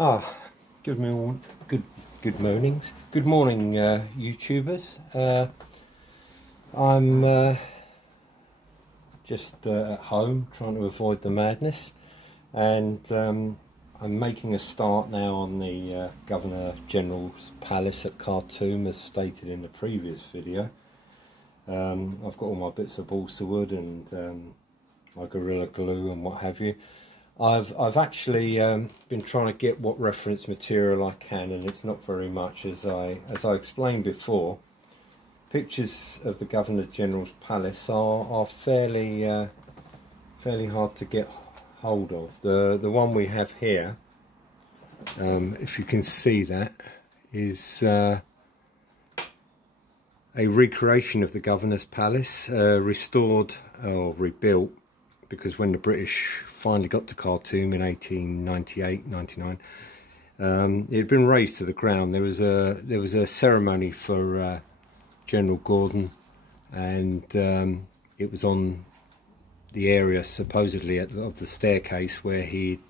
Ah, good mornings. Good morning, YouTubers. I'm just at home trying to avoid the madness, and I'm making a start now on the Governor General's Palace at Khartoum, as stated in the previous video. I've got all my bits of balsa wood and my Gorilla Glue and what have you. I've actually been trying to get what reference material I can, and it's not very much. As I explained before, pictures of the Governor General's Palace are fairly hard to get hold of. The one we have here, if you can see that, is a recreation of the Governor's Palace, restored or rebuilt, because when the British finally got to Khartoum in 1898-99, it had been razed to the ground. There was a ceremony for General Gordon, and it was on the area supposedly of the staircase where he'd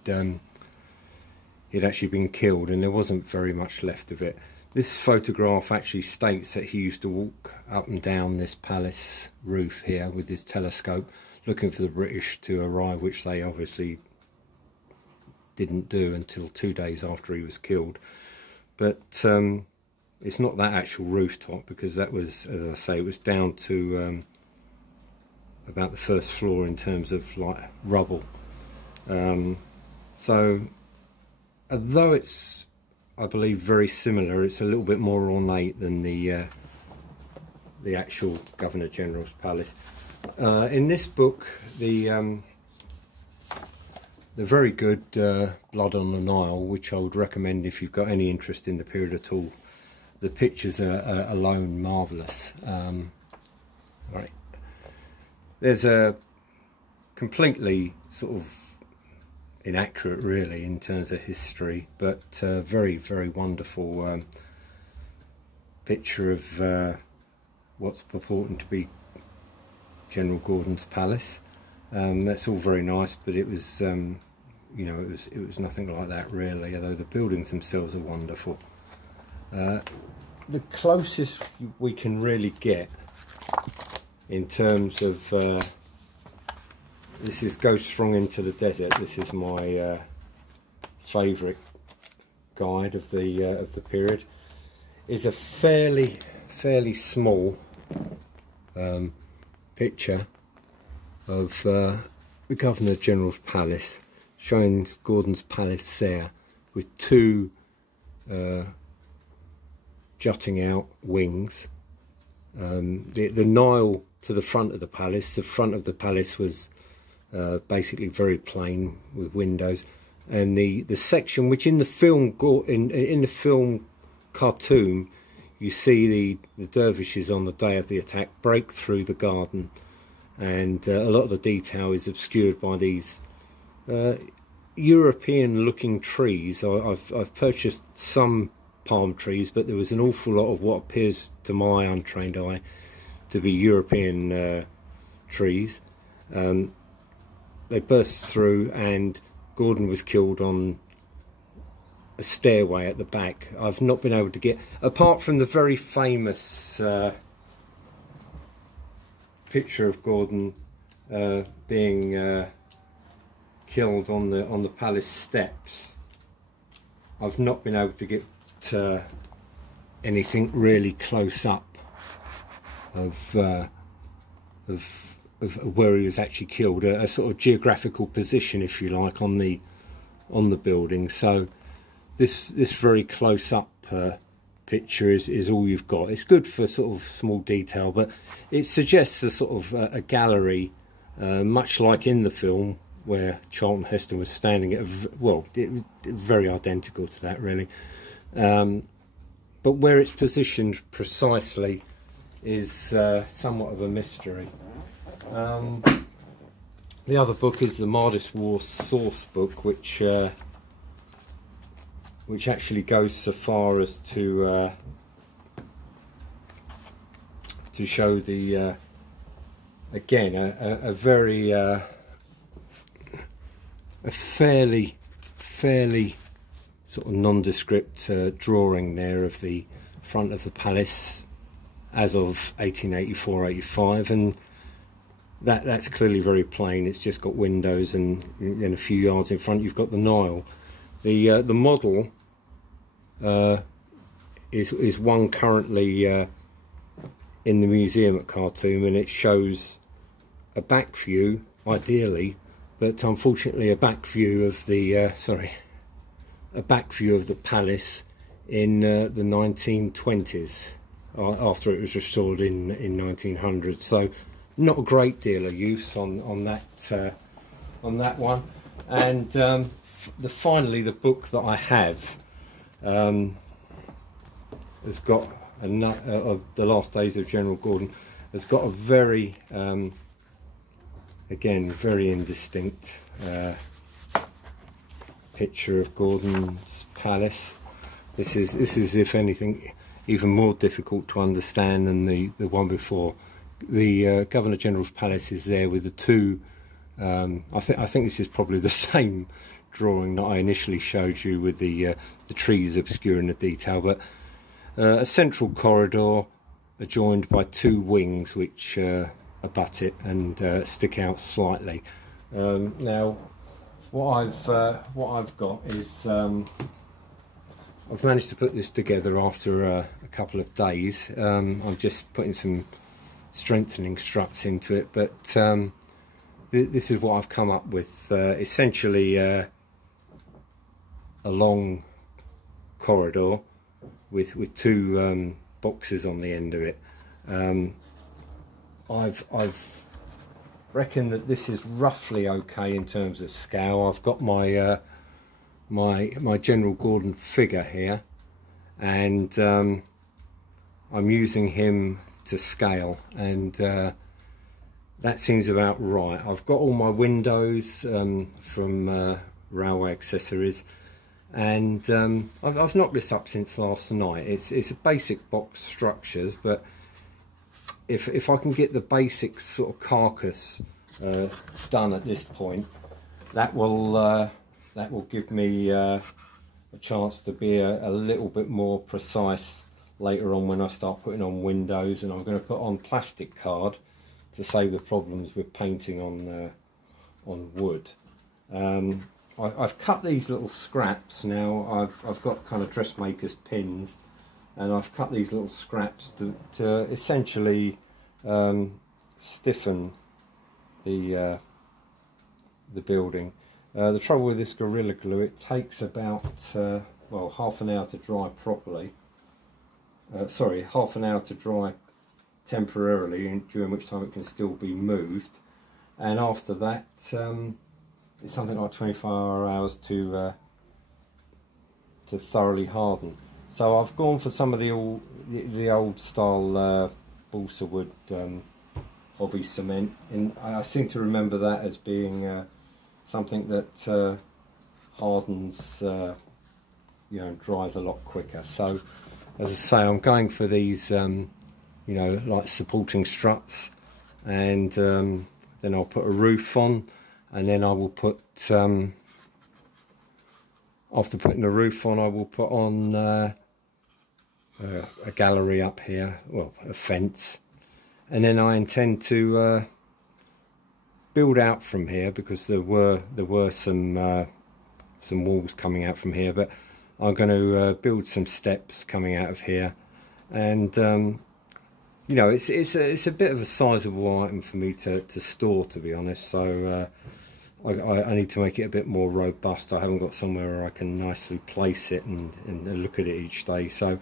actually been killed, and there wasn't very much left of it. This photograph actually states that he used to walk up and down this palace roof here with his telescope, looking for the British to arrive, which they obviously didn't do until 2 days after he was killed. But it's not that actual rooftop, because that was, as I say, it was down to about the first floor in terms of like rubble. So although it's, I believe, very similar, it's a little bit more ornate than the actual Governor General's Palace. In this book, the very good Blood on the Nile, which I would recommend if you've got any interest in the period at all. The pictures are alone marvellous. Right. There's a completely sort of inaccurate, really, in terms of history, but very, very wonderful picture of what's purporting to be General Gordon's palace. That's all very nice, but it was, you know, it was nothing like that really. Although the buildings themselves are wonderful. The closest we can really get in terms of this is Go Strong into the Desert. This is my favourite guide of the period. Is a fairly small picture of the Governor General's Palace, showing Gordon's palace there with two jutting out wings. The Nile to the front of the palace. The front of the palace was basically very plain with windows, and the section which in the film in the film Khartoum, you see the dervishes on the day of the attack break through the garden, and a lot of the detail is obscured by these European-looking trees. I've purchased some palm trees, but there was an awful lot of what appears to my untrained eye to be European trees. They burst through, and Gordon was killed on a stairway at the back. I've not been able to get, apart from the very famous picture of Gordon being killed on the palace steps. I've not been able to get anything really close up of where he was actually killed, a sort of geographical position, if you like, on the building. So this very close up picture is all you've got. It's good for sort of small detail, but it suggests a sort of a gallery, much like in the film where Charlton Heston was standing at very identical to that, really. But where it's positioned precisely is somewhat of a mystery. The other book is the Mardis War source book, which actually goes so far as to show the again a very a fairly sort of nondescript drawing there of the front of the palace as of 1884-85, and that's clearly very plain. It's just got windows, and then a few yards in front you've got the Nile. The model is one currently in the museum at Khartoum, and it shows a back view, ideally, but unfortunately a back view of the a back view of the palace in the 1920s, after it was restored in 1900. So not a great deal of use on that one. And finally, the book that I have has got of the last days of General Gordon, has got a very again very indistinct picture of Gordon's palace. This is if anything even more difficult to understand than the one before. The Governor General's palace is there with the two. I think this is probably the same drawing that I initially showed you, with the trees obscuring the detail, but a central corridor adjoined by two wings which abut it and stick out slightly. Now, what I've got is I've managed to put this together after a couple of days. I'm just putting some strengthening struts into it, but this is what I've come up with. Essentially a long corridor with two boxes on the end of it. I've reckoned that this is roughly okay in terms of scale. I've got my my General Gordon figure here, and I'm using him to scale, and that seems about right. I've got all my windows from Railway Accessories, and I've knocked this up since last night. It's a basic box structures, but if I can get the basic sort of carcass done at this point, that will give me a chance to be a little bit more precise later on when I start putting on windows. And I'm going to put on plastic card to save the problems with painting on wood. I've cut these little scraps now. I've got kind of dressmaker's pins, and I've cut these little scraps to essentially stiffen the building. The trouble with this Gorilla Glue, it takes about well, half an hour to dry properly. Sorry, half an hour to dry temporarily, during which time it can still be moved, and after that it's something like 24 hours to thoroughly harden. So I've gone for some of the old style balsa wood hobby cement, and I seem to remember that as being something that hardens, you know, dries a lot quicker. So as I say, I'm going for these you know, like supporting struts, and then I'll put a roof on, and then I will put after putting the roof on, I will put on a gallery up here, well, a fence, and then I intend to build out from here, because there were some walls coming out from here, but I'm going to build some steps coming out of here, and you know, it's a bit of a sizable item for me to store, to be honest. So I need to make it a bit more robust. I haven't got somewhere where I can nicely place it and look at it each day. So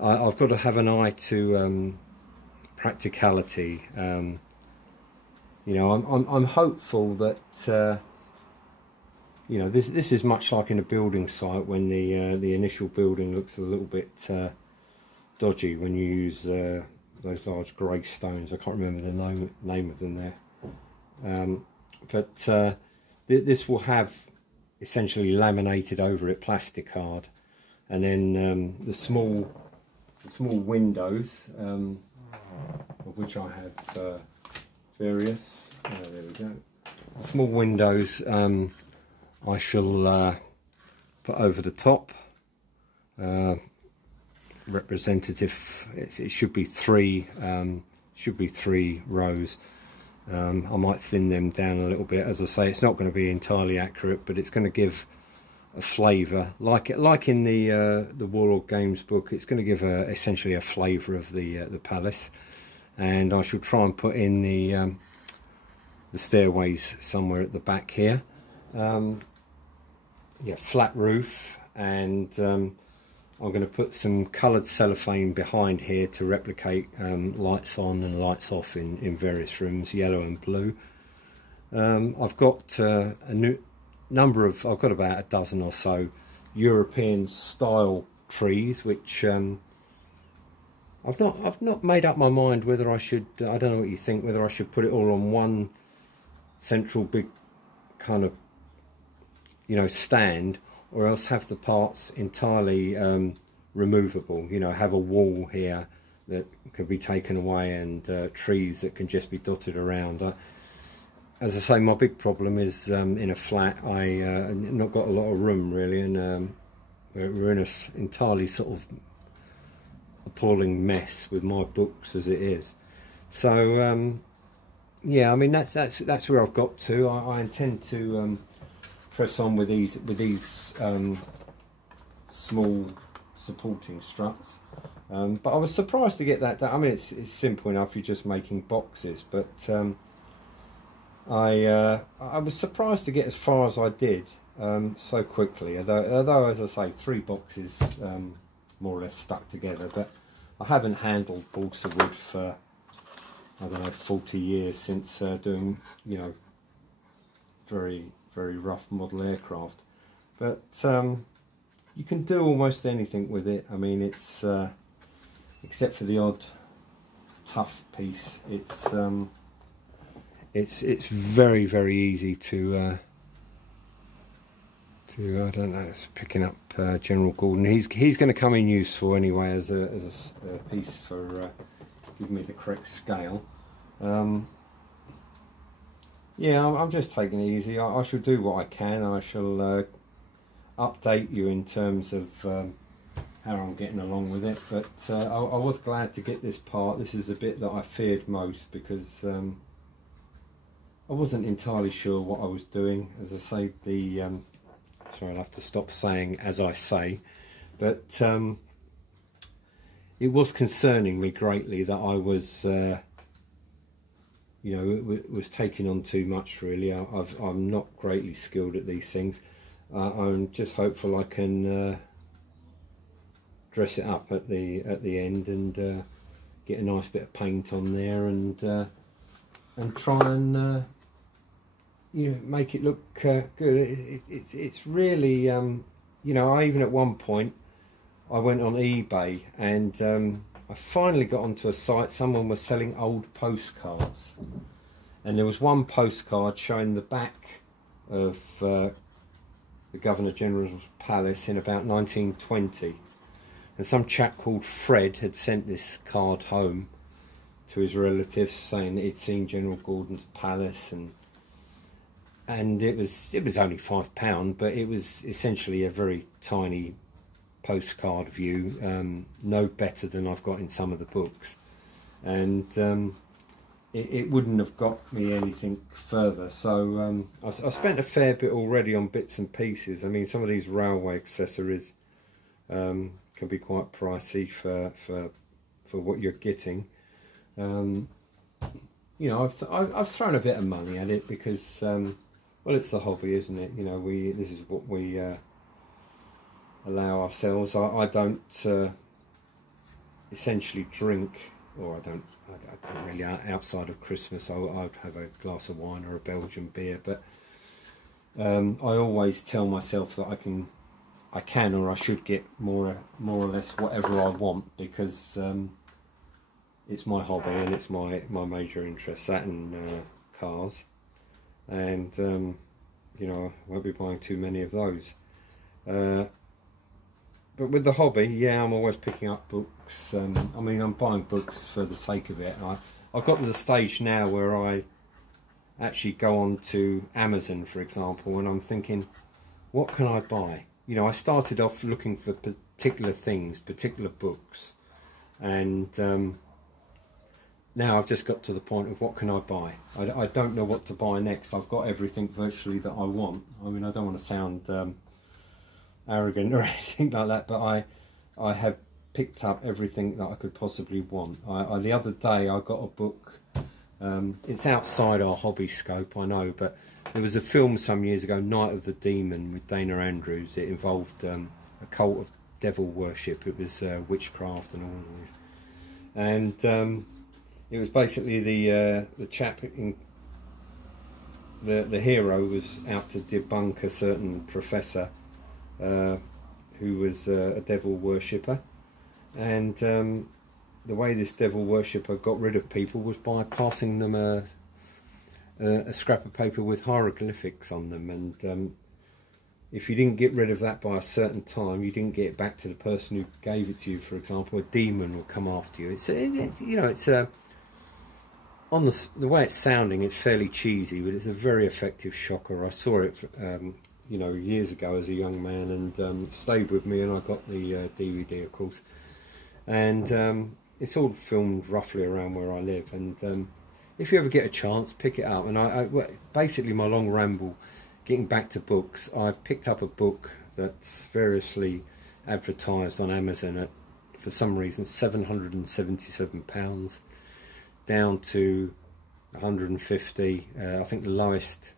I've got to have an eye to practicality. You know, I'm hopeful that you know, this is much like in a building site when the initial building looks a little bit dodgy when you use those large grey stones. I can't remember the name of them there. But this will have essentially laminated over it plastic card, and then the small windows, of which I have various. There we go. The small windows I shall put over the top. Representative, it should be three rows. I might thin them down a little bit. As I say, it's not going to be entirely accurate, but it's going to give a flavour, like in the Warlord Games book. It's going to give essentially a flavour of the palace. And I shall try and put in the stairways somewhere at the back here. Yeah, flat roof, and I'm going to put some coloured cellophane behind here to replicate lights on and lights off in various rooms, yellow and blue. I've got a new number of, I've got about a dozen or so European style trees, which I've not made up my mind whether I should, I don't know what you think, whether I should put it all on one central big kind of, you know, stand, or else have the parts entirely removable, you know, have a wall here that could be taken away, and trees that can just be dotted around. As I say, my big problem is in a flat, I've not got a lot of room really, and we're in an entirely sort of appalling mess with my books as it is. So yeah, I mean that's where I've got to. I intend to press on with these small supporting struts, but I was surprised to get that done. I mean, it's simple enough, you're just making boxes, but I was surprised to get as far as I did so quickly, although as I say, 3 boxes more or less stuck together. But I haven't handled balsa wood for, I don't know, 40 years, since doing, you know, very rough model aircraft. But you can do almost anything with it. I mean, it's except for the odd tough piece, it's very easy to I don't know, it's picking up General Gordon. He's going to come in useful anyway as a piece for giving me the correct scale. Yeah, I'm just taking it easy. I shall do what I can. I shall update you in terms of how I'm getting along with it. But I was glad to get this part. This is the bit that I feared most, because I wasn't entirely sure what I was doing. As I say, sorry, I'll have to stop saying as I say, but it was concerning me greatly that I was, you know, it was taking on too much really. I'm not greatly skilled at these things. I'm just hopeful I can dress it up at the end and get a nice bit of paint on there, and try and you know, make it look good. It's really, you know, I even at one point I went on eBay, and I finally got onto a site. Someone was selling old postcards, and there was one postcard showing the back of the Governor General's palace in about 1920, and some chap called Fred had sent this card home to his relatives saying that he'd seen General Gordon's palace, and it was only £5, but it was essentially a very tiny postcard view, no better than I've got in some of the books, and it wouldn't have got me anything further. So I spent a fair bit already on bits and pieces. I mean, some of these railway accessories can be quite pricey for what you're getting. You know, I've thrown a bit of money at it because well, it's the hobby, isn't it? You know, this is what we allow ourselves. I don't essentially drink, or I don't really, outside of Christmas. I'd have a glass of wine or a Belgian beer, but I always tell myself that I can or I should get more or less whatever I want, because it's my hobby and it's my major interest, that and cars. And you know, I won't be buying too many of those, but with the hobby, yeah, I'm always picking up books. I mean, I'm buying books for the sake of it. I've got to the stage now where I actually go on to Amazon, for example, and I'm thinking, what can I buy? you know, I started off looking for particular things, particular books, and now I've just got to the point of what can I buy. I don't know what to buy next. I've got everything virtually that I want. I mean, I don't want to sound arrogant or anything like that, but I have picked up everything that I could possibly want. The other day I got a book, it's outside our hobby scope, I know, but there was a film some years ago, Night of the Demon, with Dana Andrews. It involved a cult of devil worship. It was witchcraft and all of this, and it was basically the chap in the hero was out to debunk a certain professor who was a devil worshipper, and the way this devil worshipper got rid of people was by passing them a scrap of paper with hieroglyphics on them, and if you didn't get rid of that by a certain time, you didn't get it back to the person who gave it to you. For example, a demon will come after you. You know, it's on the way it's sounding, it's fairly cheesy, but it's a very effective shocker. I saw it you know, years ago as a young man, and it stayed with me, and I got the DVD, of course, and it's all filmed roughly around where I live, and if you ever get a chance, pick it up. And basically my long ramble, getting back to books, I picked up a book that's variously advertised on Amazon at, for some reason, £777, down to 150. I think the lowest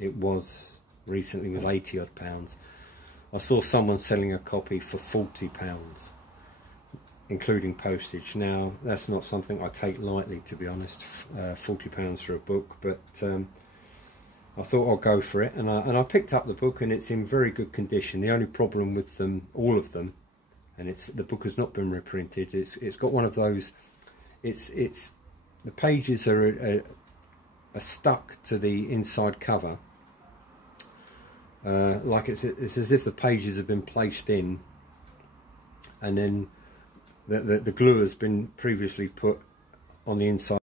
it was recently was 80 odd pounds. I saw someone selling a copy for £40, including postage. Now, that's not something I take lightly, to be honest, £40 for a book, but I thought I'll go for it, and I picked up the book, and it's in very good condition. The only problem with them, all of them, and the book has not been reprinted, it's got one of those, the pages are stuck to the inside cover, like it's as if the pages have been placed in, and then the glue has been previously put on the inside